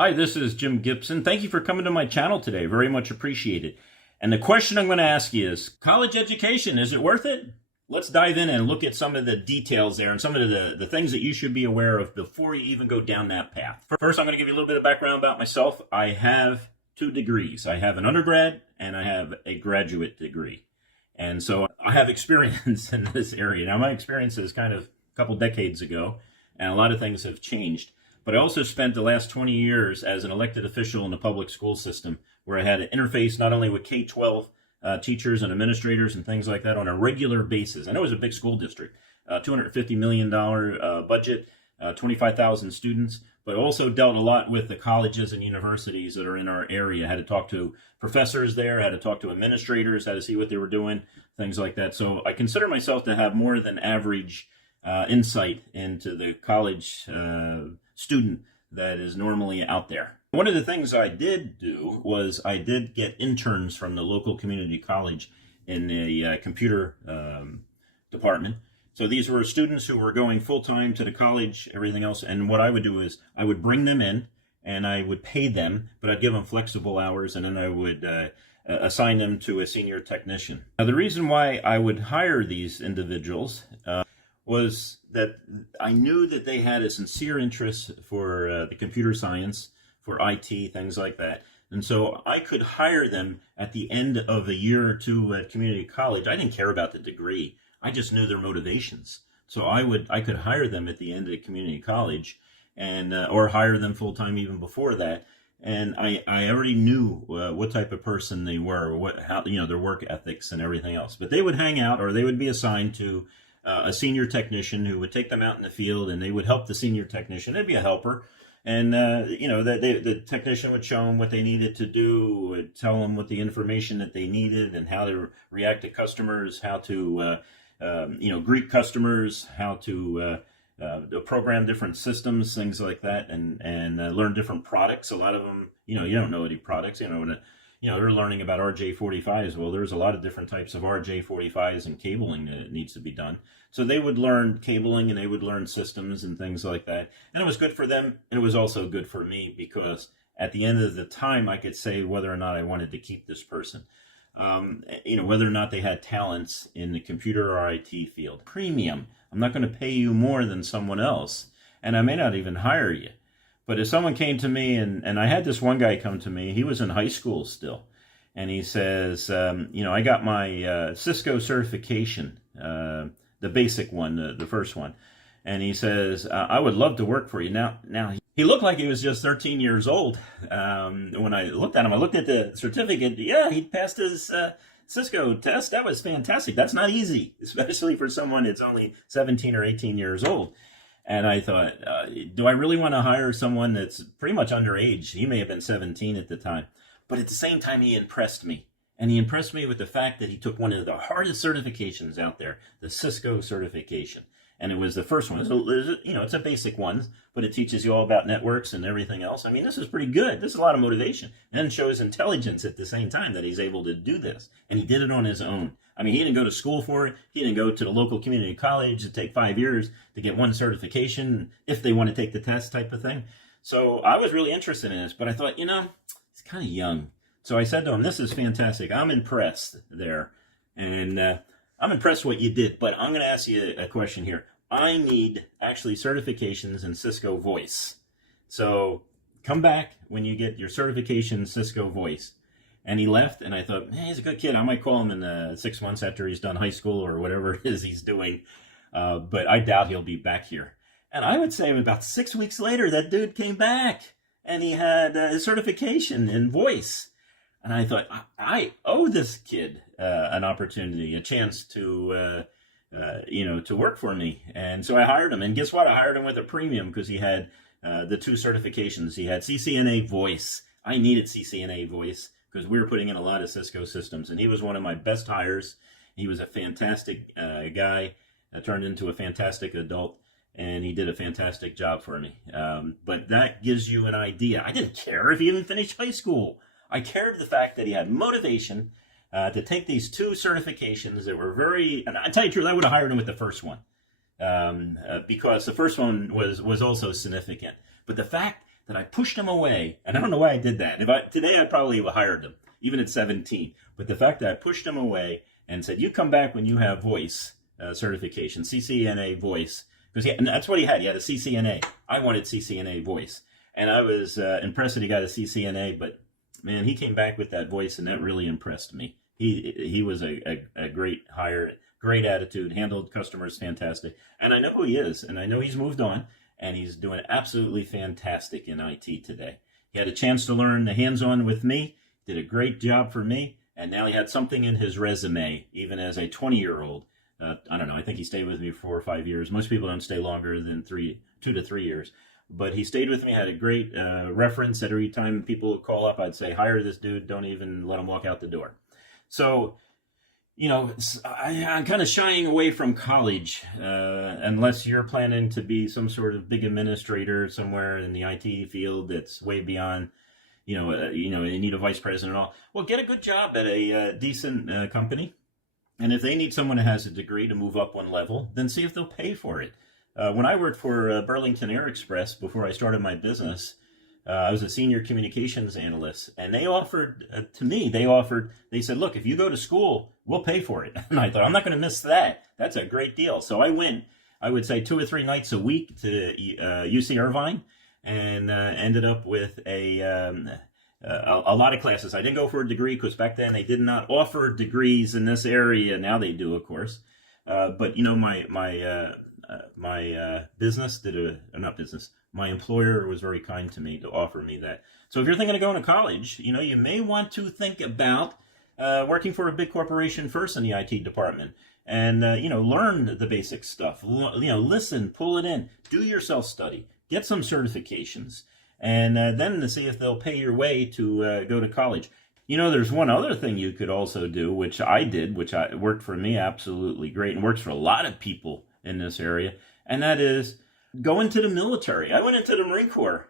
Hi, this is Jim Gibson. Thank you for coming to my channel today. Very much appreciated. And the question I'm going to ask you is, college education, is it worth it? Let's dive in and look at some of the details there and some of the things that you should be aware of before you even go down that path. First, I'm going to give you a little bit of background about myself. I have 2 degrees. I have an undergrad and I have a graduate degree. And so I have experience in this area. Now, my experience is kind of a couple decades ago, and a lot of things have changed. But I also spent the last 20 years as an elected official in the public school system, where I had to interface not only with K-12 teachers and administrators and things like that on a regular basis. I know it was a big school district, $250 million budget, 25,000 students, but also dealt a lot with the colleges and universities that are in our area. I had to talk to professors there, had to talk to administrators, had to see what they were doing, things like that. So I consider myself to have more than average insight into the college student that is normally out there. One of the things I did do was I did get interns from the local community college in the computer department. So these were students who were going full-time to the college, everything else. And what I would do is I would bring them in and I would pay them, but I'd give them flexible hours, and then I would assign them to a senior technician. Now, the reason why I would hire these individuals was that I knew that they had a sincere interest for the computer science, for IT, things like that. And so I could hire them at the end of a year or two at community college. I didn't care about the degree. I just knew their motivations. So I could hire them at the end of community college, and or hire them full-time even before that. And I already knew what type of person they were, how their work ethics and everything else. But they would hang out, or they would be assigned to a senior technician who would take them out in the field, and they would help the senior technician. It'd be a helper. And, the technician would show them what they needed to do, would tell them what the information that they needed and how to react to customers, how to, greet customers, how to program different systems, things like that, and learn different products. A lot of them, you don't know any products, they're learning about RJ45s. Well, there's a lot of different types of RJ45s and cabling that needs to be done. So they would learn cabling and they would learn systems and things like that. And it was good for them. And it was also good for me, because at the end of the time, I could say whether or not I wanted to keep this person. Whether or not they had talents in the computer or IT field. Premium. I'm not going to pay you more than someone else. And I may not even hire you. But if someone came to me, and I had this one guy come to me, he was in high school still, and he says, I got my Cisco certification, the basic one, the first one, and he says, I would love to work for you. Now he looked like he was just 13 years old. When I looked at him, I looked at the certificate. Yeah, he passed his Cisco test. That was fantastic. That's not easy, especially for someone that's only 17 or 18 years old. And I thought, do I really want to hire someone that's pretty much underage? He may have been 17 at the time. But at the same time, he impressed me. And he impressed me with the fact that he took one of the hardest certifications out there, the Cisco Certification. And it was the first one. So, it's a basic one, but it teaches you all about networks and everything else. I mean, this is pretty good. This is a lot of motivation. And shows intelligence at the same time that he's able to do this. And he did it on his own. I mean, he didn't go to school for it. He didn't go to the local community college to take 5 years to get one certification if they want to take the test type of thing. So I was really interested in this, but I thought, he's kind of young. So I said to him, this is fantastic. I'm impressed there. And I'm impressed what you did, but I'm going to ask you a question here. I need actually certifications in Cisco Voice. So come back when you get your certification in Cisco Voice. And he left, and I thought, he's a good kid. I might call him in 6 months after he's done high school or whatever it is he's doing. But I doubt he'll be back here. And I would say about 6 weeks later, that dude came back, and he had his certification in voice. And I thought, I owe this kid an opportunity, a chance to work for me. And so I hired him. And guess what? I hired him with a premium because he had the 2 certifications. He had CCNA Voice. I needed CCNA Voice, because we were putting in a lot of Cisco systems. And he was one of my best hires. He was a fantastic guy, turned into a fantastic adult, and he did a fantastic job for me. But that gives you an idea. I didn't care if he even finished high school. I cared the fact that he had motivation to take these 2 certifications that were and I tell you the truth, I would have hired him with the first one, because the first one was also significant. But the fact that I pushed him away. And I don't know why I did that. Today, I probably would have hired him, even at 17. But the fact that I pushed him away and said, you come back when you have voice certification, CCNA voice. And that's what he had. He had a CCNA. I wanted CCNA voice. And I was impressed that he got a CCNA, but man, he came back with that voice, and that really impressed me. He was a great hire, great attitude, handled customers fantastic. And I know who he is, and I know he's moved on, and he's doing absolutely fantastic in IT today. He had a chance to learn the hands-on with me, did a great job for me, and now he had something in his resume, even as a 20-year-old. I don't know, I think he stayed with me for 4 or 5 years. Most people don't stay longer than 2 to 3 years. But he stayed with me, had a great reference. Every time people would call up, I'd say, hire this dude, don't even let him walk out the door. So, I'm kind of shying away from college, unless you're planning to be some sort of big administrator somewhere in the IT field that's way beyond, you need a vice president and all. Well, get a good job at a decent company. And if they need someone who has a degree to move up one level, then see if they'll pay for it. When I worked for Burlington Air Express before I started my business, I was a senior communications analyst, and they offered they said, look, if you go to school, we'll pay for it. And I thought, I'm not going to miss that. That's a great deal. So I went, I would say 2 or 3 nights a week to UC Irvine, and ended up with a lot of classes. I didn't go for a degree because back then they did not offer degrees in this area. Now they do, of course. But my business my employer was very kind to me to offer me that. So if you're thinking of going to college, you may want to think about working for a big corporation first in the IT department, and learn the basic stuff. Listen, pull it in, do your self-study, get some certifications, and then to see if they'll pay your way to go to college. There's one other thing you could also do, which I did, which worked for me absolutely great and works for a lot of people in this area, and that is go into the military. I went into the Marine Corps.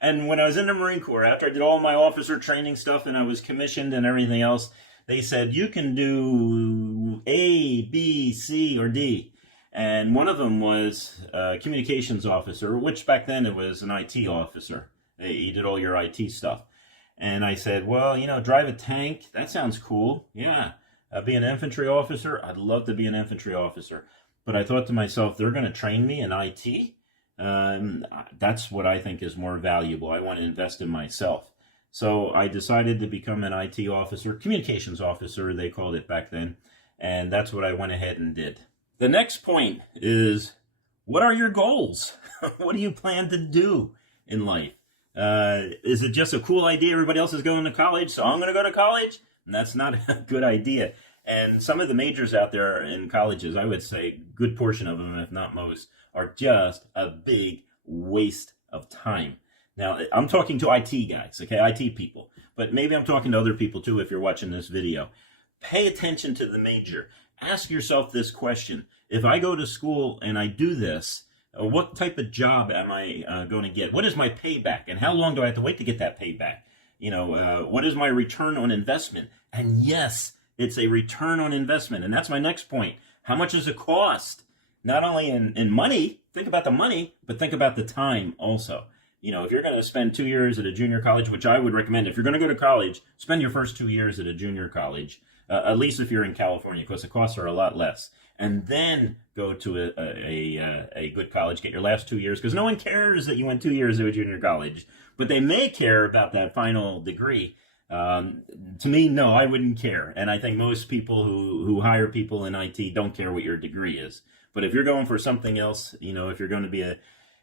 And when I was in the Marine Corps, after I did all my officer training stuff and I was commissioned and everything else, they said, you can do A, B, C, or D. And one of them was communications officer, which back then it was an IT officer. He did all your IT stuff. And I said, well, drive a tank. That sounds cool. Yeah. Be an infantry officer. I'd love to be an infantry officer. But I thought to myself, they're going to train me in IT. That's what I think is more valuable. I want to invest in myself. So I decided to become an IT officer, communications officer, they called it back then. And that's what I went ahead and did. The next point is, what are your goals? What do you plan to do in life? Is it just a cool idea? Everybody else is going to college, so I'm going to go to college? And that's not a good idea. And some of the majors out there in colleges, I would say a good portion of them, if not most, are just a big waste of time. Now, I'm talking to IT guys, okay, IT people, but maybe I'm talking to other people too if you're watching this video. Pay attention to the major. Ask yourself this question. If I go to school and I do this, what type of job am I going to get? What is my payback? And how long do I have to wait to get that payback? What is my return on investment? And yes, it's a return on investment. And that's my next point. How much does it cost? Not only in money, think about the money, but think about the time also. If you're going to spend 2 years at a junior college, which I would recommend, if you're going to go to college, spend your first 2 years at a junior college, at least if you're in California, because the costs are a lot less. And then go to a good college, get your last 2 years, because no one cares that you went 2 years to a junior college. But they may care about that final degree. To me, no, I wouldn't care. And I think most people who hire people in IT don't care what your degree is. But if you're going for something else, if you're going to be a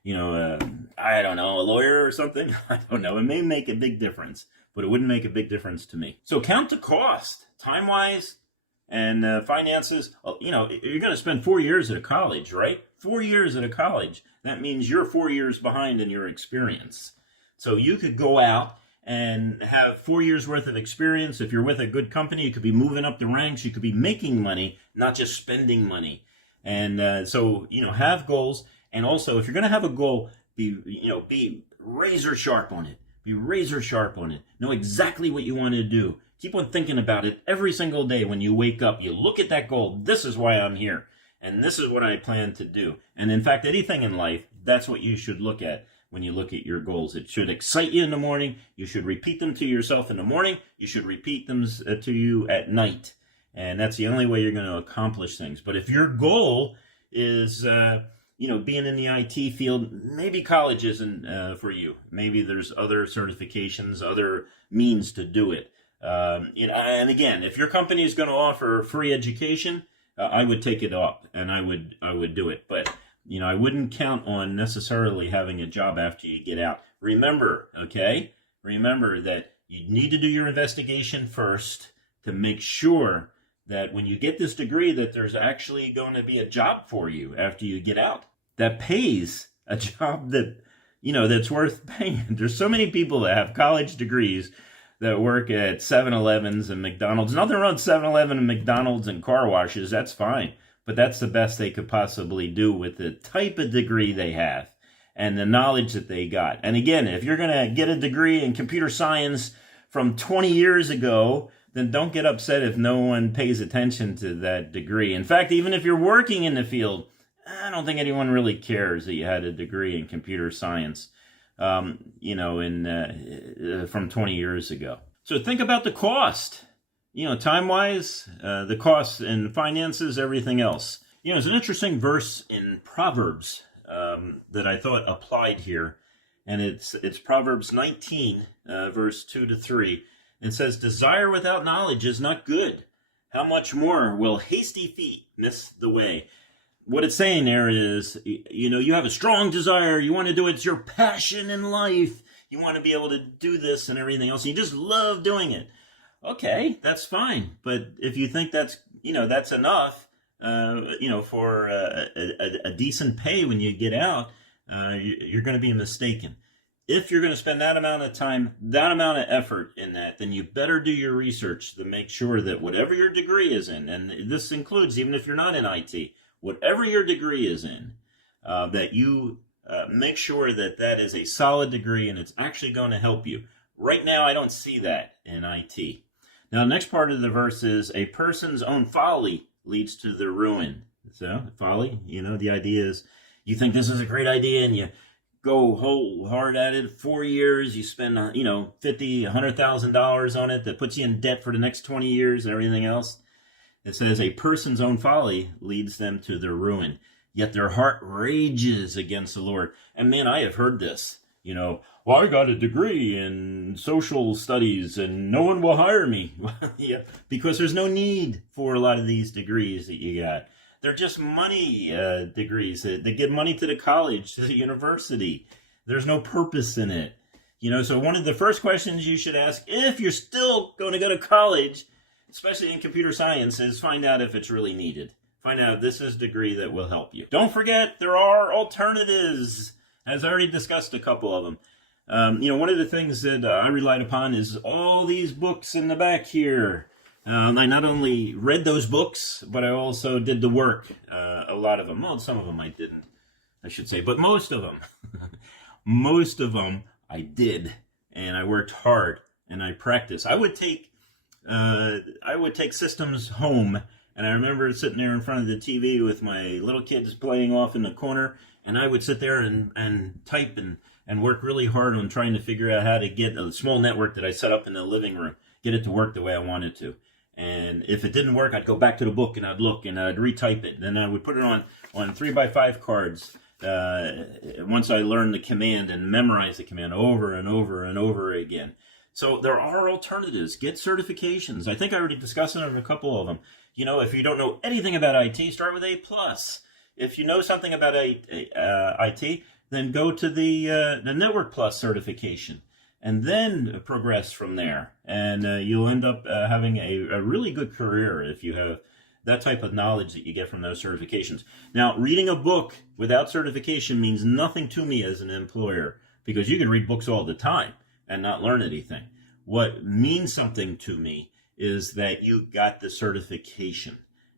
lawyer or something, I don't know. It may make a big difference, but it wouldn't make a big difference to me. So count the cost, time-wise and finances. You're going to spend 4 years at a college, right? 4 years at a college. That means you're 4 years behind in your experience. So you could go out and have 4 years worth of experience. If you're with a good company, you could be moving up the ranks. You could be making money, not just spending money. And so have goals. And also, if you're going to have a goal, be razor sharp on it. Be razor sharp on it. Know exactly what you want to do. Keep on thinking about it every single day when you wake up. You look at that goal. This is why I'm here. And this is what I plan to do. And in fact, anything in life, that's what you should look at. when you look at your goals. It should excite you in the morning. You should repeat them to yourself in the morning. You should repeat them to you at night. And that's the only way you're going to accomplish things. But if your goal is, being in the IT field, maybe college isn't for you. Maybe there's other certifications, other means to do it. And again, if your company is going to offer free education, I would take it up and I would do it. But, I wouldn't count on necessarily having a job after you get out. Remember that you need to do your investigation first to make sure that when you get this degree that there's actually going to be a job for you after you get out that pays, a job that, that's worth paying. There's so many people that have college degrees that work at 7-Elevens and McDonald's. Nothing wrong with 7-Eleven and McDonald's and car washes. That's fine. But that's the best they could possibly do with the type of degree they have and the knowledge that they got. And again, if you're going to get a degree in computer science from 20 years ago, then don't get upset if no one pays attention to that degree. In fact, even if you're working in the field, I don't think anyone really cares that you had a degree in computer science, from 20 years ago. So think about the cost, time-wise, the costs in finances, everything else. There's an interesting verse in Proverbs that I thought applied here, and it's Proverbs 19, verse 2-3. It says, "Desire without knowledge is not good. How much more will hasty feet miss the way?" What it's saying there is, you have a strong desire. You want to do it. It's your passion in life. You want to be able to do this and everything else. You just love doing it. Okay, that's fine. But if you think that's enough, for a decent pay when you get out, you're going to be mistaken. If you're going to spend that amount of time, that amount of effort in that, then you better do your research to make sure that whatever your degree is in, and this includes even if you're not in IT, whatever your degree is in, that you make sure that that is a solid degree and it's actually going to help you. Right now, I don't see that in IT. Now, the next part of the verse is, "A person's own folly leads to their ruin." So, folly, the idea is you think this is a great idea and you go whole hard at it. 4 years, you spend, $50,000, $100,000 on it that puts you in debt for the next 20 years and everything else. It says, "A person's own folly leads them to their ruin, yet their heart rages against the Lord." And man, I have heard this, well, I got a degree in social studies and no one will hire me. Yeah, because there's no need for a lot of these degrees that you got. They're just money degrees. They give money to the college, to the university. There's no purpose in it. So one of the first questions you should ask if you're still going to go to college, especially in computer science, is find out if it's really needed. Find out if this is a degree that will help you. Don't forget, there are alternatives, as I already discussed a couple of them. One of the things that I relied upon is all these books in the back here. I not only read those books, but I also did the work. A lot of them. Well, some of them I didn't, I should say, but most of them. Most of them I did. And I worked hard and I practiced. I would take systems home, and I remember sitting there in front of the TV with my little kids playing off in the corner, and I would sit there and type and work really hard on trying to figure out how to get a small network that I set up in the living room, get it to work the way I wanted to. And if it didn't work, I'd go back to the book and I'd look and I'd retype it. Then I would put it on 3x5 cards once I learned the command and memorized the command over and over and over again. So there are alternatives. Get certifications. I think I already discussed a couple of them. If you don't know anything about IT, start with A+. If you know something about IT, then go to the Network Plus certification, and then progress from there. And you'll end up having a really good career if you have that type of knowledge that you get from those certifications. Now, reading a book without certification means nothing to me as an employer, because you can read books all the time and not learn anything. What means something to me is that you got the certification,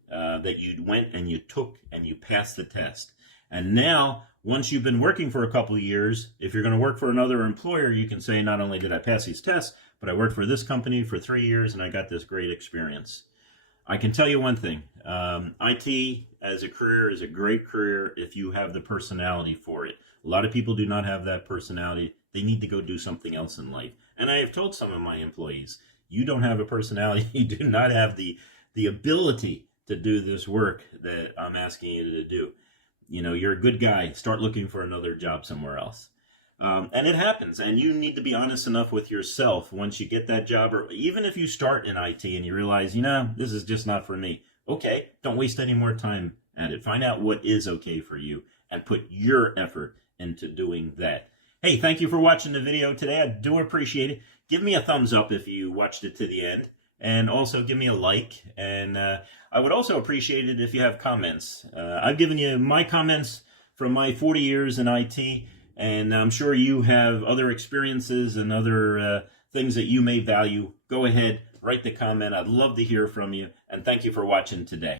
that you went and you took and you passed the test. And now, once you've been working for a couple of years, if you're going to work for another employer, you can say, not only did I pass these tests, but I worked for this company for 3 years and I got this great experience. I can tell you one thing. IT as a career is a great career if you have the personality for it. A lot of people do not have that personality. They need to go do something else in life. And I have told some of my employees, you don't have a personality. You do not have the ability to do this work that I'm asking you to do. You know, you're a good guy. Start looking for another job somewhere else. And it happens. And you need to be honest enough with yourself once you get that job, or even if you start in IT and you realize, this is just not for me. Okay, don't waste any more time at it. Find out what is okay for you and put your effort into doing that. Hey, thank you for watching the video today. I do appreciate it. Give me a thumbs up if you watched it to the end. And also give me a like. And I would also appreciate it if you have comments. I've given you my comments from my 40 years in IT. And I'm sure you have other experiences and other things that you may value. Go ahead, write the comment. I'd love to hear from you. And thank you for watching today.